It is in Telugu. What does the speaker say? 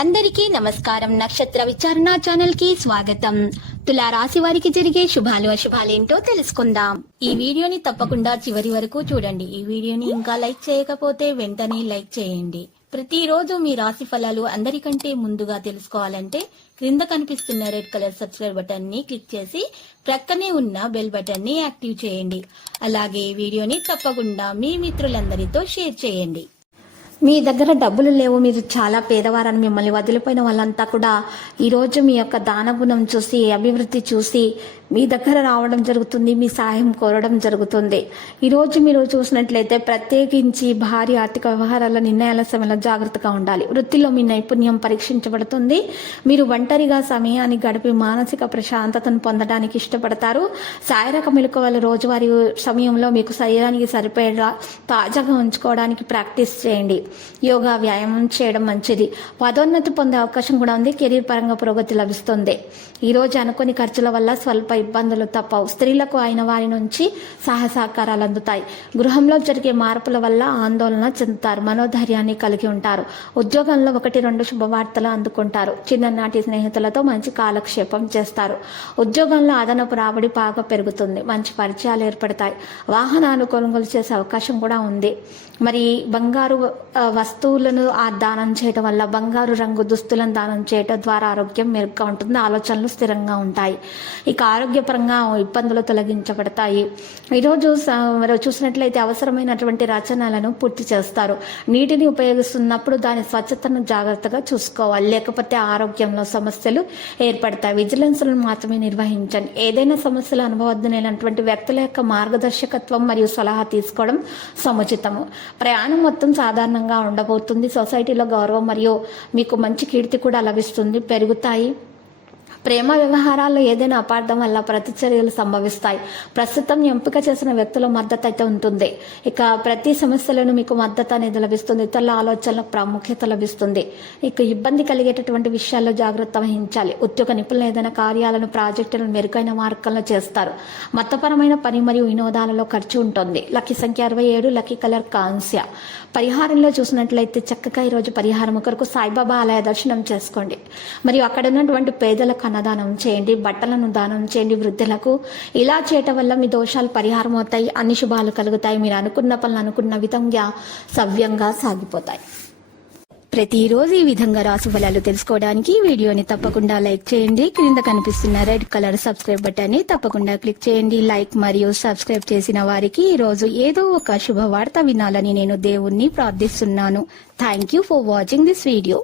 అందరికీ నమస్కారం. నక్షత్ర విచారణ ఛానల్ కి స్వాగతం. తులా రాశి వారికి జరిగే శుభాలు అశుభాలేంటో తెలుసుకుందాం. ఈ వీడియోని తప్పకుండా చివరి వరకు చూడండి. ఈ వీడియోని ఇంకా లైక్ చేయకపోతే వెంటనే లైక్ చేయండి. ప్రతిరోజు మీ రాశి ఫలాలు అందరికంటే ముందుగా తెలుసుకోవాలంటే క్రింద కనిపిస్తున్న రెడ్ కలర్ సబ్స్క్రైబ్ బటన్ ని క్లిక్ చేసి ప్రక్కనే ఉన్న బెల్ బటన్ ని యాక్టివ్ చేయండి. అలాగే ఈ వీడియోని తప్పకుండా మీ మిత్రులందరితో షేర్ చేయండి. మీ దగ్గర డబ్బులు లేవు, మీరు చాలా పేదవారని మిమ్మల్ని వదిలిపోయిన వాళ్ళంతా కూడా ఈరోజు మీ యొక్క దానగుణం చూసి, అభివృద్ధి చూసి మీ దగ్గర రావడం జరుగుతుంది, మీ సహాయం కోరడం జరుగుతుంది. ఈరోజు మీరు చూసినట్లయితే ప్రత్యేకించి భారీ ఆర్థిక వ్యవహారాల నిర్ణయాల సమయంలో జాగ్రత్తగా ఉండాలి. వృత్తిలో మీ నైపుణ్యం పరీక్షించబడుతుంది. మీరు ఒంటరిగా సమయాన్ని గడిపి మానసిక ప్రశాంతతను పొందడానికి ఇష్టపడతారు. శారీరక మెలకువలు రోజువారీ సమయంలో మీకు శరీరానికి సరిపడేలా తాజాగా ఉంచుకోవడానికి ప్రాక్టీస్ చేయండి. యోగా, వ్యాయామం చేయడం మంచిది. పదోన్నతి పొందే అవకాశం కూడా ఉంది. కెరీర్ పరంగా పురోగతి లభిస్తుంది. ఈరోజు అనుకోని ఖర్చుల వల్ల స్వల్ప ఇబ్బందులు తప్పవు. స్త్రీలకు అయిన వారి నుంచి సహకారాలు అందుతాయి. గృహంలో జరిగే మార్పుల వల్ల ఆందోళన చెందుతారు. మనోధైర్యాన్ని కలిగి ఉంటారు. ఉద్యోగంలో 1-2 శుభవార్తలు అందుకుంటారు. చిన్ననాటి స్నేహితులతో మంచి కాలక్షేపం చేస్తారు. ఉద్యోగంలో అదనపు రాబడి బాగా పెరుగుతుంది. మంచి పరిచయాలు ఏర్పడతాయి. వాహనాలు కొనుగోలు చేసే అవకాశం కూడా ఉంది. మరి బంగారు వస్తువులను దానం చేయడం వల్ల, బంగారు రంగు దుస్తులను దానం చేయడం ద్వారా ఆరోగ్యం మెరుగ్గా ఉంటుంది. ఆలోచనలు స్థిరంగా ఉంటాయి. ఇక ఆరోగ్యపరంగా ఇబ్బందులు తొలగించబడతాయి. ఈరోజు చూసినట్లయితే అవసరమైనటువంటి రచనలను పూర్తి చేస్తారు. నీటిని ఉపయోగిస్తున్నప్పుడు దాని స్వచ్ఛతను జాగ్రత్తగా చూసుకోవాలి, లేకపోతే ఆరోగ్యంలో సమస్యలు ఏర్పడతాయి. విజిలెన్స్లను మాత్రమే నిర్వహించండి. ఏదైనా సమస్యలు అనుభవజ్ఞులైనటువంటి వ్యక్తుల యొక్క మార్గదర్శకత్వం మరియు సలహా తీసుకోవడం సముచితము. ప్రయాణం మొత్తం సాధారణంగా ఉండబోతుంది. సొసైటీలో గౌరవం మరియు మీకు మంచి కీర్తి కూడా లభిస్తుంది, పెరుగుతాయి. ప్రేమ వ్యవహారాల్లో ఏదైనా అపార్థం వల్ల ప్రతిచర్యలు సంభవిస్తాయి. ప్రస్తుతం ఎంపిక చేసిన వ్యక్తుల మద్దతు అయితే ఉంటుంది. ఇక ప్రతి సమస్యలను మీకు మద్దతు అనేది లభిస్తుంది. ఇతరుల ఆలోచనలకు ప్రాముఖ్యత లభిస్తుంది. ఇక ఇబ్బంది కలిగేటటువంటి విషయాల్లో జాగ్రత్త వహించాలి. ఉద్యోగ నిపుణులు ఏదైనా కార్యాలను, ప్రాజెక్టులను మెరుగైన మార్గంలో చేస్తారు. మతపరమైన పని మరియు వినోదాలలో ఖర్చు ఉంటుంది. లక్కీ సంఖ్య 67, లక్కీ కలర్ కాంస్య. పరిహారంలో చూసినట్లయితే చక్కగా ఈరోజు పరిహారం కొరకు సాయిబాబా ఆలయ దర్శనం చేసుకోండి. మరియు అక్కడ ఉన్నటువంటి పేదలకు అన్నదానం చేయండి. బట్టలను దానం చేయండి వృద్ధులకు. ఇలా చేయటం వల్ల మీ దోషాలు పరిహారం అవుతాయి. అన్ని శుభాలు కలుగుతాయి. మీరు అనుకున్న పనులు అనుకున్న విధంగా సవ్యంగా సాగిపోతాయి. ప్రతిరోజు ఈ విధంగా రాశి ఫలాలు తెలుసుకోవడానికి వీడియోని తప్పకుండా లైక్ చేయండి. క్రింద కనిపిస్తున్న రెడ్ కలర్ సబ్స్క్రైబ్ బటన్ ని తప్పకుండా క్లిక్ చేయండి. లైక్ మరియు సబ్స్క్రైబ్ చేసిన వారికి ఈ రోజు ఏదో ఒక శుభవార్త వినాలని నేను దేవుణ్ణి ప్రార్థిస్తున్నాను. Thank you for watching this video.